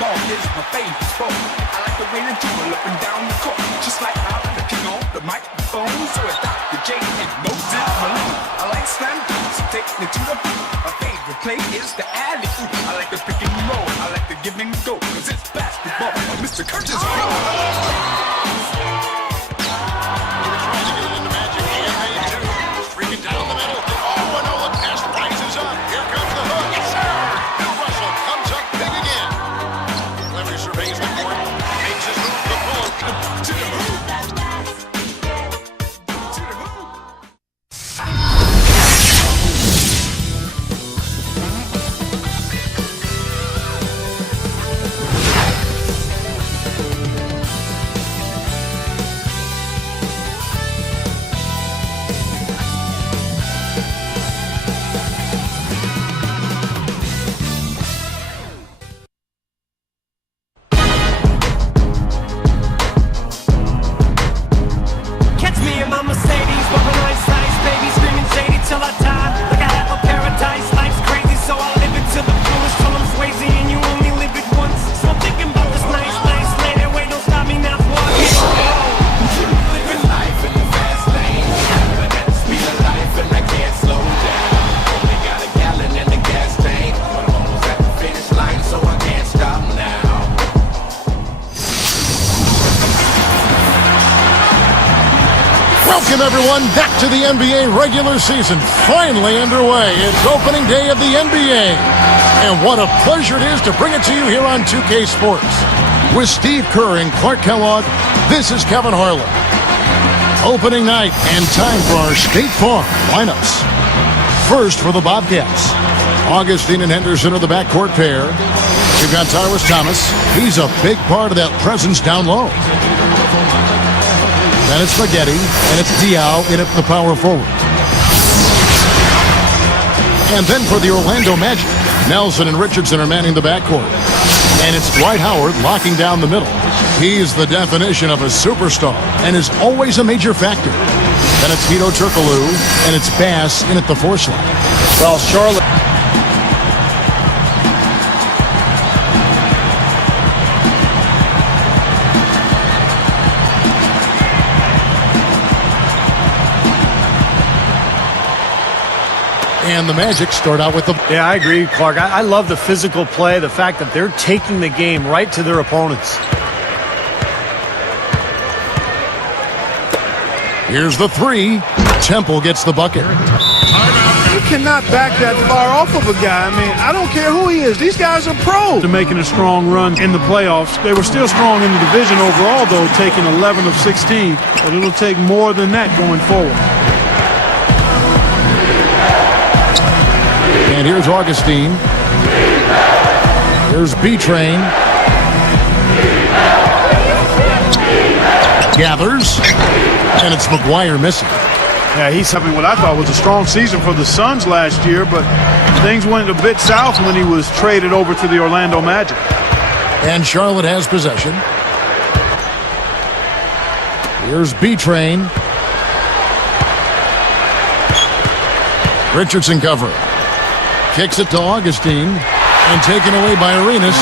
Basketball is my favorite sport. I like the way they dribble up and down the court, just like I'm the king on the microphone. So it's Dr. J and Moses Malone. I like slam dunks, take me to the hoop. My favorite play is the alley oop. I like the pick and roll, I like the give and go, 'cause it's basketball. Mr. Curtis. Welcome, everyone, back to the NBA regular season, finally underway. It's opening day of the NBA. And what a pleasure it is to bring it to you here on 2K Sports. With Steve Kerr and Clark Kellogg, this is Kevin Harlan. Opening night and time for our State Farm lineups. First for the Bobcats, Augustine and Henderson are the backcourt pair. We've got Tyrus Thomas. He's a big part of that presence down low. Then it's Spaghetti, and it's Diaw in at the power forward. And then for the Orlando Magic, Nelson and Richardson are manning the backcourt. And it's Dwight Howard locking down the middle. He's the definition of a superstar and is always a major factor. Then it's Hedo Turkoglu, and it's Bass in at the 4 slot. Well, Charlotte. And the Magic start out with the... Yeah, I agree, Clark. I love the physical play, the fact that they're taking the game right to their opponents. Here's the 3. Temple gets the bucket. You cannot back that far off of a guy. I mean, I don't care who he is. These guys are pros. They're making a strong run in the playoffs. They were still strong in the division overall, though, taking 11 of 16. But it'll take more than that going forward. And here's Augustine. Here's B-Train. Gathers. And it's McGuire missing. Yeah, he's having what I thought was a strong season for the Suns last year, but things went a bit south when he was traded over to the Orlando Magic. And Charlotte has possession. Here's B-Train. Richardson cover. Kicks it to Augustine, and taken away by Arenas.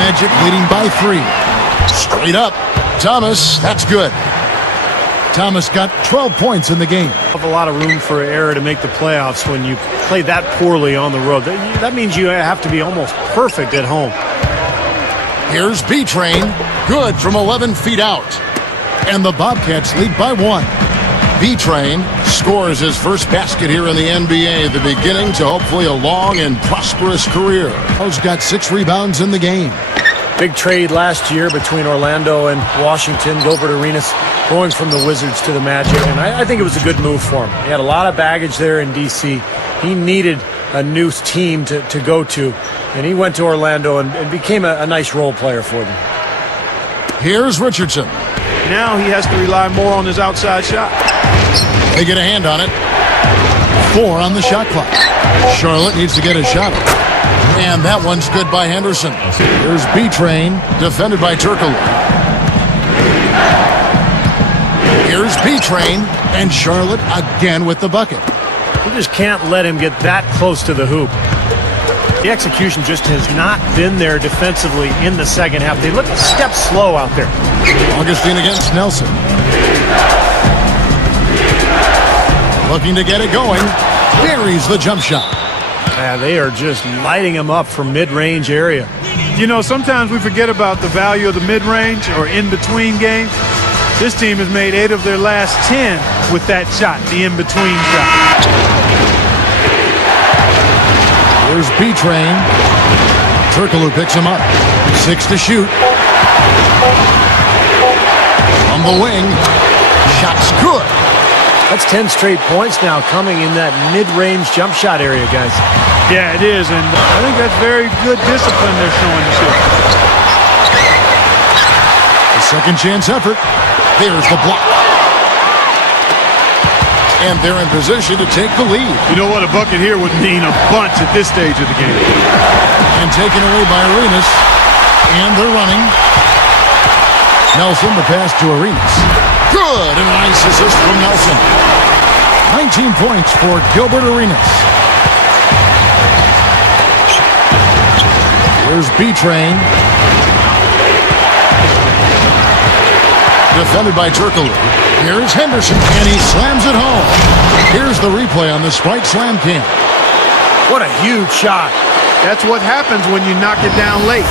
Magic leading by 3. Straight up. Thomas, that's good. Thomas got 12 points in the game. A lot of room for error to make the playoffs when you play that poorly on the road. That means you have to be almost perfect at home. Here's B-Train. Good from 11 feet out. And the Bobcats lead by 1. B-Train scores his first basket here in the NBA, the beginning to hopefully a long and prosperous career. He's got 6 rebounds in the game. Big trade last year between Orlando and Washington. Gilbert Arenas going from the Wizards to the Magic, and I think it was a good move for him. He had a lot of baggage there in D.C. He needed a new team to go to, and he went to Orlando and became a nice role player for them. Here's Richardson. Now he has to rely more on his outside shot. They get a hand on it. 4 on the shot clock. Charlotte needs to get a shot. And that one's good by Henderson. Here's B-Train, defended by Turkoglu. Here's B-Train, and Charlotte again with the bucket. You just can't let him get that close to the hoop. The execution just has not been there defensively in the second half. They look a step slow out there. Augustine against Nelson. Looking to get it going. Buries the jump shot. Yeah, they are just lighting him up from mid-range area. You know, sometimes we forget about the value of the mid-range or in-between game. This team has made 8 of their last 10 with that shot, the in-between shot. Here's B-Train. Turkoglu picks him up. 6 to shoot. On the wing. Shot's good. That's 10 straight points now coming in that mid-range jump shot area, guys. Yeah, it is, and I think that's very good discipline they're showing this year. A second chance effort. There's the block. And they're in position to take the lead. You know what? A bucket here would mean a bunch at this stage of the game. And taken away by Arenas. And they're running. Nelson, the pass to Arenas. Good, and a nice assist from Nelson. 19 points for Gilbert Arenas. Here's B-Train. Defended by Turkoglu. Here's Henderson, and he slams it home. Here's the replay on the Sprite Slam Cam. What a huge shot. That's what happens when you knock it down late.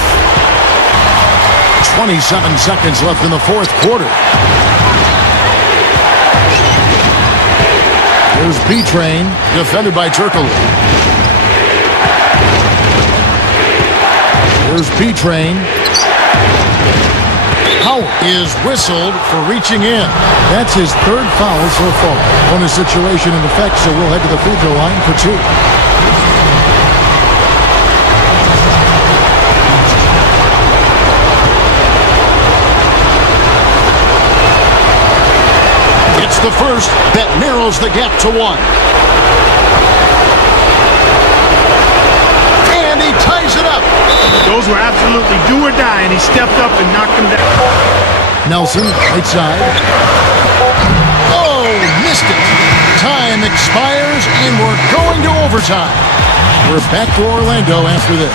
27 seconds left in the fourth quarter. Here's B-Train, defended by Turkoglu. Here's B-Train. Howard is whistled for reaching in. That's his third foul so far. Bonus situation in effect, so we'll head to the free throw line for 2. It's the first that narrows the gap to 1. And he ties it up. Those were absolutely do or die, and he stepped up and knocked them down. Nelson, right side. Oh, missed it. Time expires, and we're going to overtime. We're back to Orlando after this.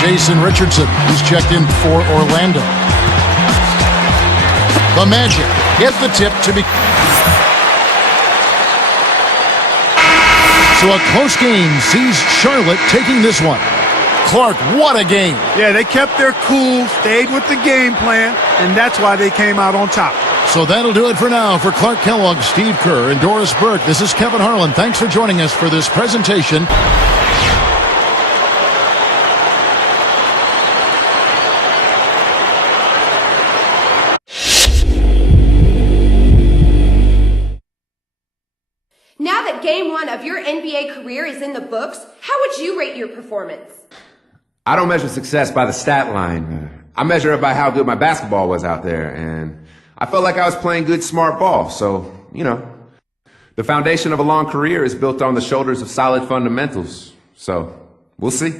Jason Richardson, who's checked in for Orlando. The Magic get the tip to be. So a close game sees Charlotte taking this one. Clark, what a game. Yeah, they kept their cool, stayed with the game plan, and that's why they came out on top. So that'll do it for now. For Clark Kellogg, Steve Kerr, and Doris Burke, this is Kevin Harlan. Thanks for joining us for this presentation. Now that game 1 of your NBA career is in the books, how would you rate your performance? I don't measure success by the stat line. I measure it by how good my basketball was out there, and I felt like I was playing good, smart ball. So, you know, the foundation of a long career is built on the shoulders of solid fundamentals. So, we'll see.